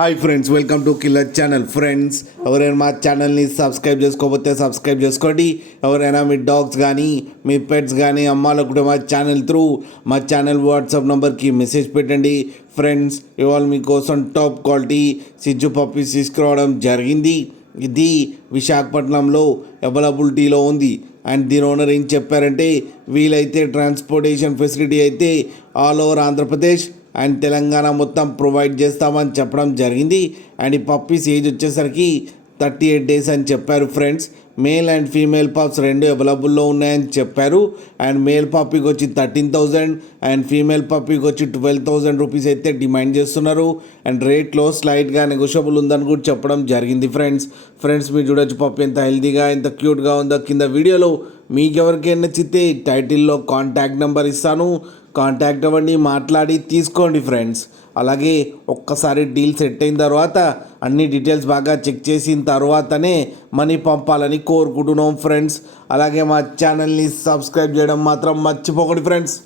Hi friends, welcome to killer channel. Friends, ఎవరైనా మా ఛానల్ని సబ్స్క్రైబ్ చేసుకోకపోతే సబ్స్క్రైబ్ చేసుకోండి. ఎవరైనా మీ డాగ్స్ కానీ మీ పెట్స్ కానీ అమ్మాలకు కూడా మా ఛానల్ త్రూ మా ఛానల్ వాట్సాప్ నెంబర్కి మెసేజ్ పెట్టండి. ఫ్రెండ్స్, ఇవాళ మీకోసం టాప్ క్వాలిటీ సిజ్జు పప్పీస్ తీసుకురావడం జరిగింది. ఇది విశాఖపట్నంలో అవైలబిలిటీలో ఉంది. అండ్ దీని ఓనర్ ఏం చెప్పారంటే, వీలైతే ట్రాన్స్పోర్టేషన్ ఫెసిలిటీ అయితే all over Andhra Pradesh and Telangana మొత్తం ప్రొవైడ్ చేస్తామని చెప్పడం జరిగింది. అండ్ ఈ పప్పీస్ ఏజ్ వచ్చేసరికి 38 డేస్ అని చెప్పారు. Friends, male and female pups రెండు అవైలబుల్లో ఉన్నాయని చెప్పారు. అండ్ మేల్ పప్పీకి వచ్చి 13,000 అండ్ ఫీమేల్ పప్పీకి వచ్చి 12,000 రూపీస్ అయితే డిమాండ్ చేస్తున్నారు. అండ్ రేట్లో స్లైట్గా నెగోషియబుల్ ఉందని కూడా చెప్పడం జరిగింది. ఫ్రెండ్స్ మీరు చూడొచ్చు పప్పి ఎంత హెల్తీగా ఎంత క్యూట్గా ఉందో. కింద వీడియోలో మీకు ఎవరికైనా నచ్చితే టైటిల్లో కాంటాక్ట్ నెంబర్ ఇస్తాను, కాంటాక్ట్ అవ్వండి, మాట్లాడి తీసుకోండి. ఫ్రెండ్స్, అలాగే ఒక్కసారి డీల్ సెట్ అయిన తర్వాత అన్ని డీటెయిల్స్ బాగా చెక్ చేసిన తర్వాతనే మనీ పంపాలని కోరుకుంటున్నాం. ఫ్రెండ్స్, అలాగే మా ఛానల్ని సబ్స్క్రైబ్ చేయడం మాత్రం మర్చిపోకండి. ఫ్రెండ్స్.